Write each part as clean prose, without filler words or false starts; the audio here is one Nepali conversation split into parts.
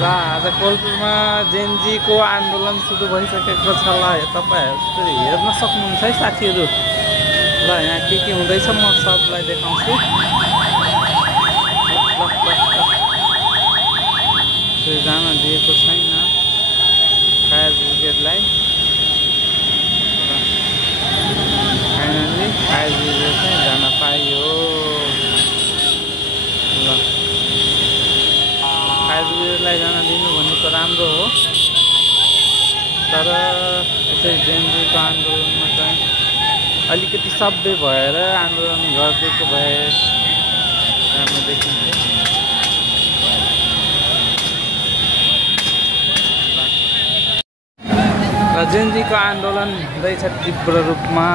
ल आज कोलपुरमा जेनजीको आन्दोलन सुरु भइसकेको छ। ल तपाईँहरू हेर्न सक्नुहुन्छ है साथीहरू। ल यहाँ के हुँदैछ म सबलाई देखाउँछु। जान दिएको छैन फायर ब्रिगेडलाई। फाइनली फायर ब्रिगेड चाहिँ जान पाइयो। ल फायर ब्रिगेडलाई जान दिनु भनेको राम्रो हो, तर यसै जेनजीको आन्दोलनमा चाहिँ अलिकति सभ्य भएर आन्दोलन गरिदिएको भए राम्रो देखिन्थ्यो। जेनजीको आन्दोलन हुँदैछ तीव्र रूपमा।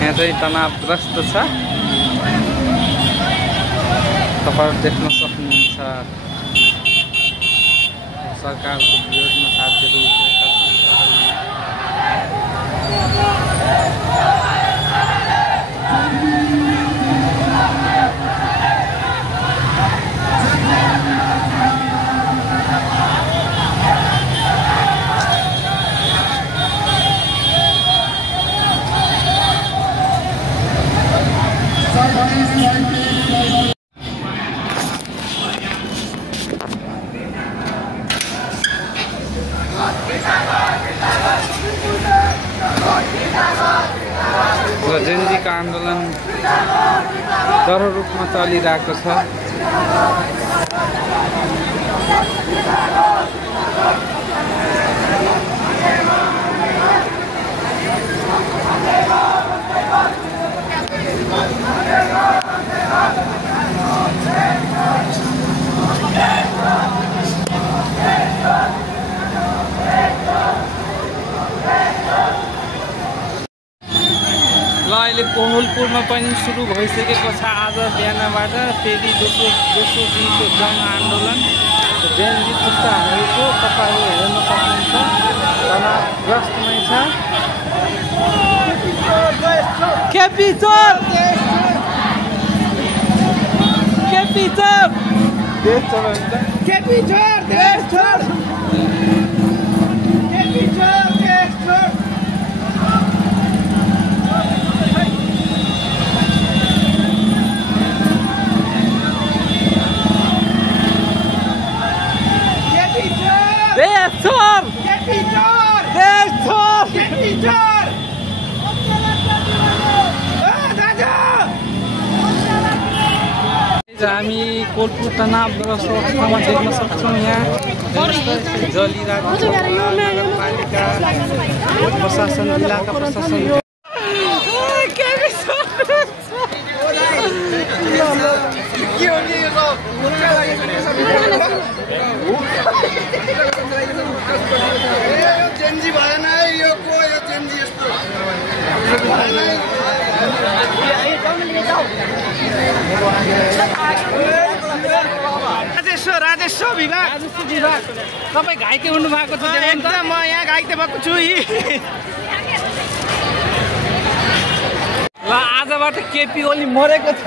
यहाँ चाहिँ तनावग्रस्त छ, तपाईँहरू देख्न सक्नुहुन्छ। सरकारको विरोधमा साथीहरू उठेका छन्। जेनजीको आन्दोलन दह्रो रूपमा चलिरहेको छ। ल अहिले कोहलपुरमा पनि सुरु भइसकेको छ। आज बिहानबाट फेरि दोस्रो दिनको जनआन्दोलन जेनजी पुस्ताहरूको तपाईँहरू हेर्न सक्नुहुन्छ। तनावग्रस्तमै छ। केपी चोर केपी चोर देश छोड केपी चोर देश छोड केपी चोर देश छोड। हामी कोलपुर तनावग्रस्त ठाउँमा देख्न सक्छौँ। यहाँ जलिरहेको छ। नगरपालिका प्रशासन, इलाका प्रशासन जेनजी भएन यो को यो जेनजी यस्तो राजेश्वर विभाग तपाईँ घाइते हुनु भएको छ। एकदम म यहाँ घाइते भएको छु। ल आजबाट केपी ओली मरेको छ।